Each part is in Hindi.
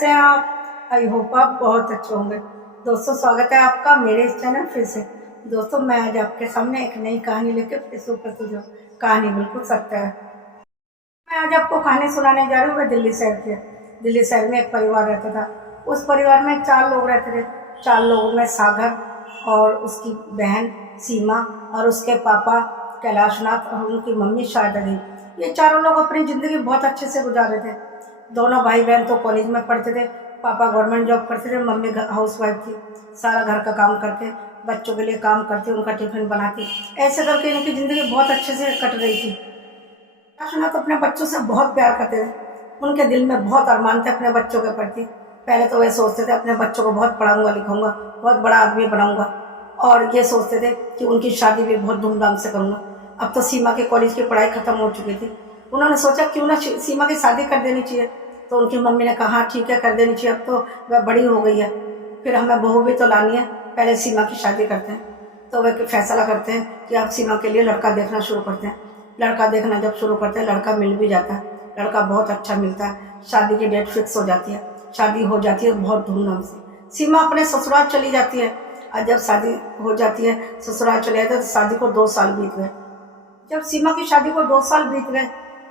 कैसे हैं आप? आई होप आप बहुत अच्छे होंगे। दोस्तों, स्वागत है आपका मेरे इस चैनल फिर से। दोस्तों, मैं आज आपके सामने एक नई कहानी लेकर फिर से उपस्थित हूँ। कहानी बिल्कुल सत्य है। मैं आज आपको कहानी सुनाने जा रही हूँ। मैं दिल्ली शहर की। दिल्ली शहर में एक परिवार रहता था। उस परिवार में 4 लोग रहते थे। 4 लोगों में सागर और उसकी बहन सीमा और उसके पापा कैलाशनाथ और उनकी मम्मी शारदा देवी, ये चारों लोग अपनी ज़िंदगी बहुत अच्छे से गुजार रहे थे। दोनों भाई बहन तो कॉलेज में पढ़ते थे। पापा गवर्नमेंट जॉब करते थे, मम्मी हाउस वाइफ थी। सारा घर का काम करके बच्चों के लिए काम करती, उनका टिफिन बनाती। ऐसे करके इनकी ज़िंदगी बहुत अच्छे से कट रही थी। कैलाशनाथ अपने बच्चों से बहुत प्यार करते थे। उनके दिल में बहुत अरमान थे अपने बच्चों के प्रति। पहले तो वे सोचते थे अपने बच्चों को बहुत पढ़ाऊंगा लिखाऊंगा, बहुत बड़ा आदमी बनाऊंगा, और ये सोचते थे कि उनकी शादी भी बहुत धूमधाम से करूंगा। अब तो सीमा के कॉलेज की पढ़ाई खत्म हो चुकी थी। उन्होंने सोचा क्यों ना सीमा की शादी कर देनी चाहिए। तो उनकी मम्मी ने कहा हाँ ठीक है, कर देनी चाहिए, अब तो वह बड़ी हो गई है, फिर हमें बहू भी तो लानी है, पहले सीमा की शादी करते हैं। तो वह फैसला करते हैं कि अब सीमा के लिए लड़का देखना शुरू करते हैं। लड़का देखना जब शुरू करते हैं, लड़का मिल भी जाता है। लड़का बहुत अच्छा मिलता है। शादी की डेट फिक्स हो जाती है। शादी हो जाती है बहुत धूमधाम से। सीमा अपने ससुराल चली जाती है। और जब शादी हो जाती है, ससुराल चले जाते हैं, तो शादी को 2 साल बीत गए। जब सीमा की शादी को 2 साल बीत गए,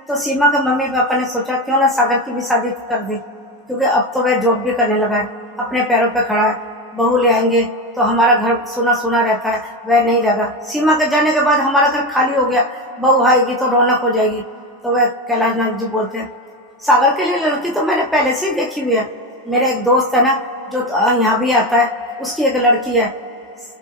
तो सीमा के मम्मी पापा ने सोचा क्यों ना सागर की भी शादी कर दे, क्योंकि अब तो वह जॉब भी करने लगा है, अपने पैरों पे खड़ा है। बहू ले आएंगे तो हमारा घर सुना सुना रहता है, वह नहीं रहेगा। सीमा के जाने के बाद हमारा घर खाली हो गया, बहू आएगी तो रौनक हो जाएगी। तो वह कैलाशनाथ जी बोलते हैं सागर के लिए लड़की तो मैंने पहले से ही देखी हुई है। मेरा एक दोस्त है ना जो यहाँ भी आता है, उसकी एक लड़की है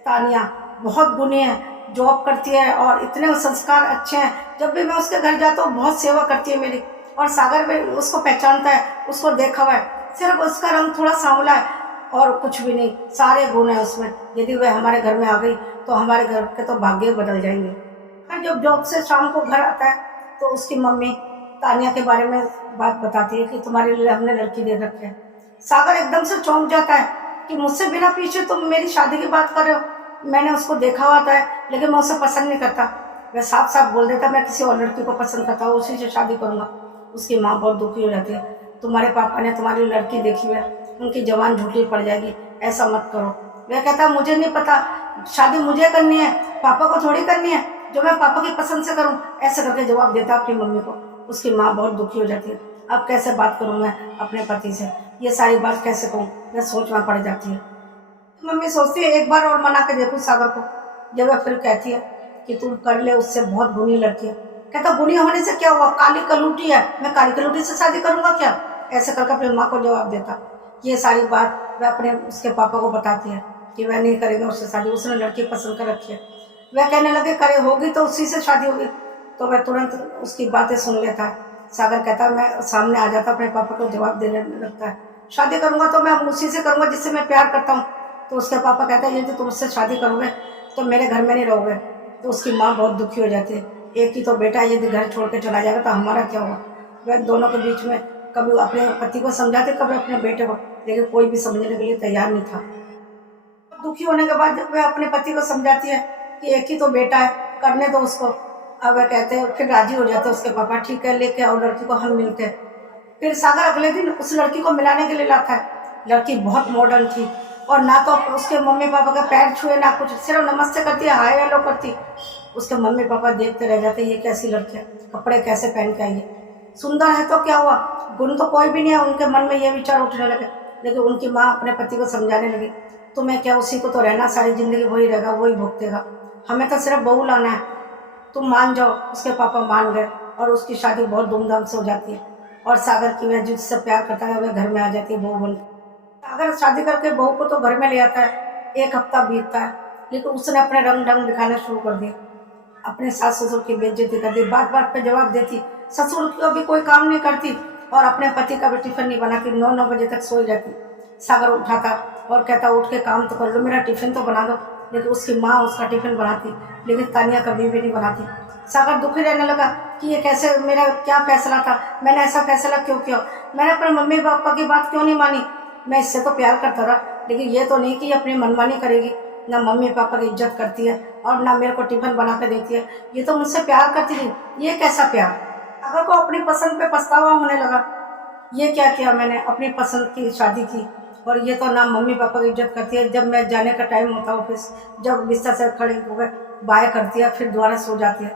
तानिया, बहुत गुणी है, जॉब करती है और इतने संस्कार अच्छे हैं। जब भी मैं उसके घर जाता हूँ बहुत सेवा करती है मेरी। और सागर में उसको पहचानता है, उसको देखा हुआ है, सिर्फ उसका रंग थोड़ा सांवला है और कुछ भी नहीं, सारे गुण है उसमें। यदि वह हमारे घर में आ गई तो हमारे घर के तो भाग्य बदल जाएंगे। फिर जब जॉब से शाम को घर आता है तो उसकी मम्मी तानिया के बारे में बात बताती है कि तुम्हारे लिए हमने लड़की दे रखी है। सागर एकदम से चौंक जाता है कि मुझसे बिना पूछे तुम मेरी शादी की बात कर रहे हो। मैंने उसको देखा हुआ था, लेकिन मैं उसे पसंद नहीं करता। वह साफ साफ बोल देता मैं किसी और लड़की को पसंद करता हूँ, उसी से शादी करूंगा। उसकी माँ बहुत दुखी हो जाती है। तुम्हारे पापा ने तुम्हारी लड़की देखी हुई है, उनकी जवान झूठी पड़ जाएगी, ऐसा मत करो। वह कहता मुझे नहीं पता, शादी मुझे करनी है, पापा को थोड़ी करनी है, जो मैं पापा की पसंद से करूं, ऐसे करके जवाब देता अपनी मम्मी को। उसकी माँ बहुत दुखी हो जाती है। अब कैसे बात करूं मैं अपने पति से, ये सारी बात कैसे कहूँ, मैं सोच में पड़ जाती है। मम्मी सोचती है एक बार और मना के देखूं सागर को। जब वह फिर कहती है कि तुम कर ले, उससे बहुत गुनी लड़की है। कहता गुनी होने से क्या हुआ, काली कलूटी है, मैं काली कलूटी से शादी करूंगा क्या, ऐसे करके अपनी माँ को जवाब देता। ये सारी बात वह अपने उसके पापा को बताती है कि वह नहीं करेगा उससे शादी, उसने लड़की पसंद कर रखी है। वह कहने लगे करे होगी तो उसी से शादी होगी। तो वह तुरंत उसकी बातें सुन लेता है। सागर कहता है मैं सामने आ जाता, अपने पापा को जवाब देने लगता है, शादी करूंगा तो मैं उसी से करूंगा जिससे मैं प्यार करता हूँ। तो उसके पापा कहते हैं यदि तुम उससे शादी करोगे तो मेरे घर में नहीं रहोगे। तो उसकी माँ बहुत दुखी हो जाती है। एक ही तो बेटा, यदि घर छोड़ के चला जाएगा तो हमारा क्या होगा। वह दोनों के बीच में कभी अपने पति को समझाते, कभी अपने बेटे को, लेकिन कोई भी समझने के लिए तैयार नहीं था। दुखी होने के बाद वह अपने पति को समझाती है कि एक ही तो बेटा है, करने दो उसको। अब वह कहते हैं, फिर राजी हो जाते हैं उसके पापा, ठीक है लेके आओ लड़की को, हम मिलते हैं। फिर सागर अगले दिन उस लड़की को मिलाने के लिए लाता है। लड़की बहुत मॉडर्न थी और ना तो उसके मम्मी पापा का पैर छुए ना कुछ, सिर्फ नमस्ते करती है, हाय हेलो करती। उसके मम्मी पापा देखते रह जाते, ये कैसी लड़की है, कपड़े कैसे पहन के आई है, सुंदर है तो क्या हुआ, गुण तो कोई भी नहीं है। उनके मन में ये विचार उठने लगे। लेकिन उनकी माँ अपने पति को समझाने लगी, तुम्हें क्या, उसी को तो रहना, सारी जिंदगी वही रहेगा, वही भुगतेगा, हमें तो सिर्फ बहू लाना है, तुम मान जाओ। उसके पापा मान गए और उसकी शादी बहुत धूमधाम से हो जाती है। और सागर की वह जिससे प्यार करता है वह घर में आ जाती है बहू बन। सागर शादी करके बहू को तो घर में ले आता है। 1 हफ्ता बीतता है, लेकिन उसने अपने रंग ढंग दिखाने शुरू कर दिए। अपने सास ससुर की बेइज्जती कर दी, बात बात पे जवाब देती, ससुर को भी कोई काम नहीं करती और अपने पति का भी टिफिन नहीं बनाती, 9-9 बजे तक सोई रहती। सागर उठाता और कहता उठ के काम तो कर लो, मेरा टिफिन तो बना दो। लेकिन उसकी माँ उसका टिफिन बनाती, लेकिन तानिया कभी भी नहीं बनाती। सागर दुखी रहने लगा कि ये कैसे, मेरा क्या फैसला था, मैंने ऐसा फैसला क्यों किया, मैंने अपने मम्मी पापा की बात क्यों नहीं मानी। मैं इससे तो प्यार करता रहा, लेकिन ये तो नहीं कि अपनी मनमानी करेगी, ना मम्मी पापा की इज्जत करती है और ना मेरे को टिफिन बना कर देती है, ये तो मुझसे प्यार करती थी, ये कैसा प्यार। सागर को अपनी पसंद पे पछतावा होने लगा। ये क्या किया मैंने, अपनी पसंद की शादी की। और ये तो ना मम्मी पापा की इज्जत करती है। जब मैं जाने का टाइम होता है ऑफिस, जब बिस्तर से खड़े हो गए बाय करती है, फिर दोबारा सो जाती है।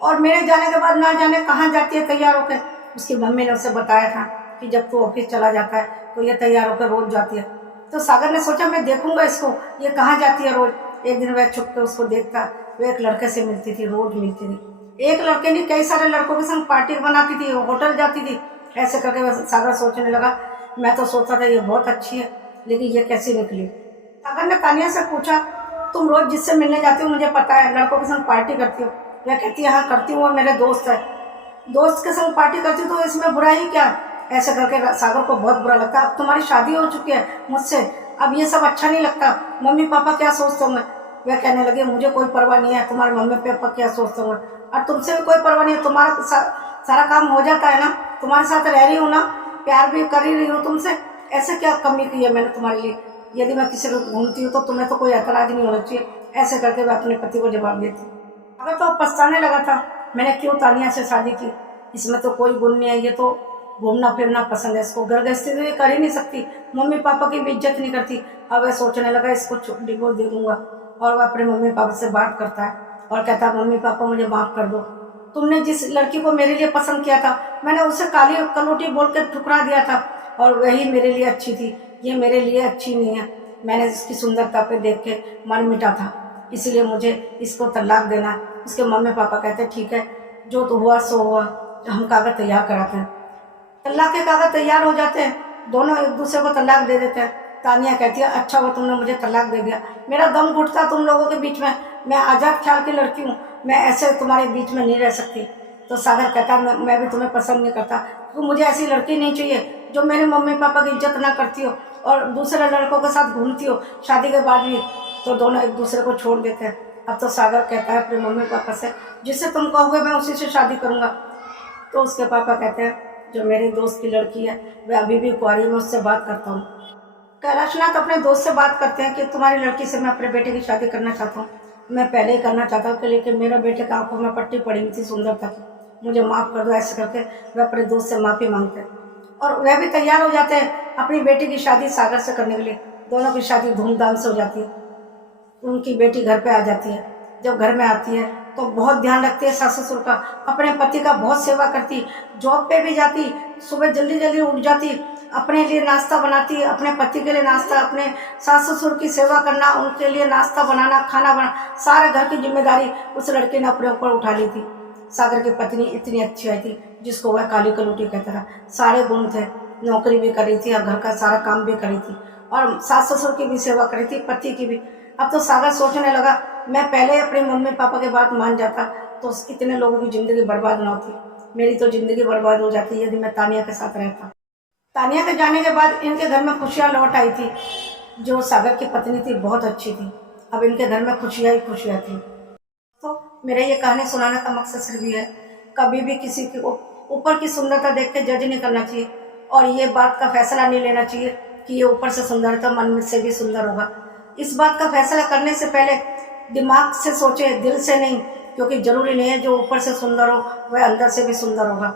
और मेरे जाने के बाद ना जाने कहाँ जाती है तैयार होकर। उसकी मम्मी ने उसे बताया था कि जब तू ऑफिस चला जाता है तो ये तैयार होकर रोज जाती है। तो सागर ने सोचा मैं देखूंगा इसको, ये कहाँ जाती है रोज। एक दिन वह छुप के उसको देखता, वो एक लड़के से मिलती थी, रोज मिलती थी। एक लड़के नहीं, कई सारे लड़कों के संग पार्टी बनाती थी, होटल जाती थी। ऐसे करके वह सागर सोचने लगा, मैं तो सोचता था ये बहुत अच्छी है, लेकिन ये कैसी निकली। सागर ने तानिया से पूछा, तुम रोज जिससे मिलने जाती हो मुझे पता है, लड़कों के संग पार्टी करती हो। वह कहती है हाँ करती हूँ, वो मेरे दोस्त है। दोस्त के संग पार्टी करती हूँ तो इसमें बुरा ही क्या। ऐसे करके सागर को बहुत बुरा लगता, अब तुम्हारी शादी हो चुकी है मुझसे, अब ये सब अच्छा नहीं लगता, मम्मी पापा क्या सोचते होंगे। वह कहने लगे मुझे कोई परवाह नहीं है तुम्हारे मम्मी पापा क्या सोचते होंगे, और तुमसे भी कोई परवाह नहीं है, तुम्हारा सारा काम हो जाता है ना, तुम्हारे साथ रह रही हूँ ना, प्यार भी कर ही रही हूँ तुमसे, ऐसे क्या कमी की है मैंने तुम्हारे लिए। यदि मैं किसी को घूमती हूँ तो तुम्हें तो कोई ऐतराज नहीं होना चाहिए। ऐसे करके वह अपने पति को जवाब देती। अगर तो पछताने लगा था, मैंने क्यों तानिया से शादी की, इसमें तो कोई गुण नहीं है, ये तो घूमना फिरना पसंद है, इसको घर गृहस्थी तो ये कर ही नहीं सकती, मम्मी पापा की भी इज्जत नहीं करती। अब वह सोचने लगा इसको डिवोर्स दे दूंगा। और वह अपने मम्मी पापा से बात करता है और कहता है मम्मी पापा मुझे माफ़ कर दो, तुमने जिस लड़की को मेरे लिए पसंद किया था मैंने उसे काली कलूटी बोल के ठुकरा दिया था, और वही मेरे लिए अच्छी थी, ये मेरे लिए अच्छी नहीं है। मैंने इसकी सुंदरता पे देख के मन मिटा था, इसीलिए मुझे इसको तलाक देना है। उसके मम्मी पापा कहते हैं ठीक है, जो तो हुआ सो हुआ, हम कागज़ तैयार कराते हैं। तलाक के कागज़ तैयार हो जाते हैं, दोनों एक दूसरे को तलाक दे देते हैं। तानिया कहती है अच्छा हुआ तुमने मुझे तलाक दे दिया, मेरा दम घुटता तुम लोगों के बीच में, मैं आज़ाद ख्याल की लड़की हूँ, मैं ऐसे तुम्हारे बीच में नहीं रह सकती। तो सागर कहता मैं भी तुम्हें पसंद नहीं करता, तो मुझे ऐसी लड़की नहीं चाहिए जो मेरे मम्मी पापा की इज्जत ना करती हो और दूसरे लड़कों के साथ घूमती हो शादी के बाद भी। तो दोनों एक दूसरे को छोड़ देते हैं। अब तो सागर कहता है अपने मम्मी पापा से, जिससे तुम कहोगे मैं उसी से शादी करूँगा। तो उसके पापा कहते हैं जो मेरे दोस्त की लड़की है वह अभी भी कुंवारी में, उससे बात करता हूँ। कैलाशनाथ अपने दोस्त से बात करते हैं कि तुम्हारी लड़की से मैं अपने बेटे की शादी करना चाहता हूँ, मैं पहले ही करना चाहता हूँ, लेकिन मेरे बेटे की आंखों में पट्टी पड़ी हुई थी सुंदरता की, मुझे माफ़ कर दो। ऐसे करके वह अपने दोस्त से माफ़ी मांगते हैं और वह भी तैयार हो जाते हैं अपनी बेटी की शादी सागर से करने के लिए। दोनों की शादी धूमधाम से हो जाती है। उनकी बेटी घर पे आ जाती है। जब घर में आती है तो बहुत ध्यान रखती है सास ससुर का, अपने पति का बहुत सेवा करती, जॉब पे भी जाती, सुबह जल्दी जल्दी उठ जाती, अपने लिए नाश्ता बनाती, अपने पति के लिए नाश्ता, अपने सास ससुर की सेवा करना, उनके लिए नाश्ता बनाना, खाना बनाना, सारे घर की जिम्मेदारी उस लड़के ने अपने ऊपर उठा ली थी। सागर की पत्नी इतनी अच्छी आई थी जिसको वह काली कलूटी कहता था, सारे गुण थे, नौकरी भी करी थी और घर का सारा काम भी करी थी और सास ससुर की भी सेवा करी थी, पति की भी। अब तो सागर सोचने लगा मैं पहले अपने मम्मी पापा के बात मान जाता तो कितने लोगों की ज़िंदगी बर्बाद ना होती, मेरी तो ज़िंदगी बर्बाद हो जाती यदि मैं तानिया के साथ रहता। तानिया के जाने के बाद इनके घर में खुशियाँ लौट आई थी। जो सागर की पत्नी थी बहुत अच्छी थी, अब इनके घर में खुशियाँ ही खुशियाँ थी। तो मेरा ये कहानी सुनाने का मकसद सिर्फ ये है, कभी भी किसी के ऊपर की सुंदरता देख के जज नहीं करना चाहिए और ये बात का फैसला नहीं लेना चाहिए कि ये ऊपर से सुंदरता मन में से भी सुंदर होगा। इस बात का फैसला करने से पहले दिमाग से सोचे, दिल से नहीं, क्योंकि जरूरी नहीं है जो ऊपर से सुंदर हो वह अंदर से भी सुंदर होगा।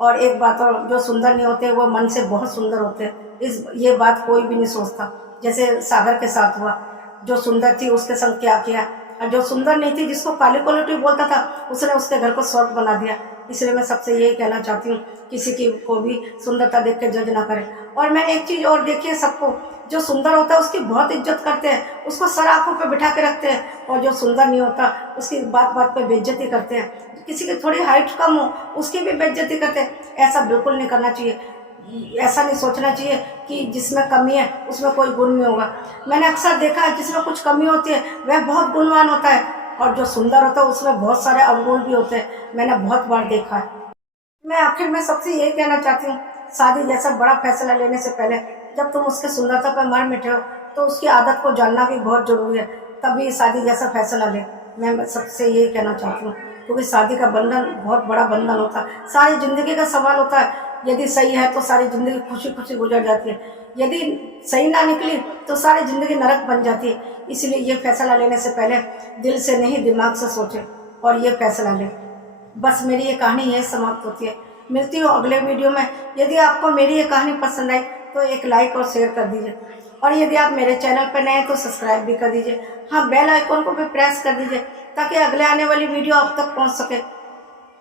और एक बात और, जो सुंदर नहीं होते वो मन से बहुत सुंदर होते हैं। ये बात कोई भी नहीं सोचता। जैसे सागर के साथ हुआ, जो सुंदर थी उसके संग क्या किया, और जो सुंदर नहीं थी जिसको काली कलूटी बोलता था उसने उसके घर को स्वर्ग बना दिया। इसलिए मैं सबसे यही कहना चाहती हूँ किसी की को भी सुंदरता देख के जज ना करें। और मैंने एक चीज़ और देखी है, सबको जो सुंदर होता है उसकी बहुत इज्जत करते हैं, उसको सर आँखों पे बिठा के रखते हैं, और जो सुंदर नहीं होता उसकी बात बात पे बेइज्जती करते हैं। किसी की थोड़ी हाइट कम हो उसकी भी बेइज्जती करते हैं। ऐसा बिल्कुल नहीं करना चाहिए। ऐसा नहीं सोचना चाहिए कि जिसमें कमी है उसमें कोई गुण नहीं होगा। मैंने अक्सर देखा है जिसमें कुछ कमी होती है वह बहुत गुणवान होता है, और जो सुंदर होता है उसमें बहुत सारे अवगुण भी होते हैं। मैंने बहुत बार देखा है। मैं आखिर में सबसे यही कहना चाहती हूँ, शादी जैसा बड़ा फैसला लेने से पहले जब तुम उसके सुंदरता पर मर मिटे हो तो उसकी आदत को जानना भी बहुत जरूरी है, तभी शादी जैसा फैसला ले। मैं सबसे यही कहना चाहती हूँ, क्योंकि शादी का बंधन बहुत बड़ा बंधन होता है, सारी जिंदगी का सवाल होता है। यदि सही है तो सारी जिंदगी खुशी खुशी गुजर जाती है, यदि सही ना निकली तो सारी जिंदगी नरक बन जाती है। इसलिए ये फैसला लेने से पहले दिल से नहीं दिमाग से सोचे और ये फैसला ले। बस मेरी ये कहानी यही समाप्त होती है। मिलती हूँ अगले वीडियो में। यदि आपको मेरी ये कहानी पसंद आई तो एक लाइक और शेयर कर दीजिए, और यदि आप मेरे चैनल पर नए हैं तो सब्सक्राइब भी कर दीजिए। हाँ, बेल आइकन को भी प्रेस कर दीजिए ताकि अगले आने वाली वीडियो आप तक पहुंच सके।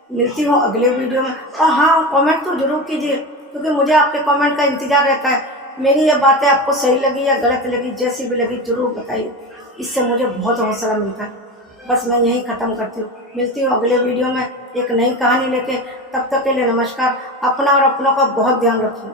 मिलती हूँ अगले वीडियो में। और हाँ, कमेंट तो जरूर कीजिए क्योंकि मुझे आपके कमेंट का इंतजार रहता है। मेरी ये बातें आपको सही लगी या गलत लगी, जैसी भी लगी जरूर बताइए, इससे मुझे बहुत हौसला मिलता है। बस मैं यही ख़त्म करती हूँ। मिलती हूँ अगले वीडियो में एक नई कहानी लेके। तब तक के लिए नमस्कार। अपना और अपनों का बहुत ध्यान रखिए।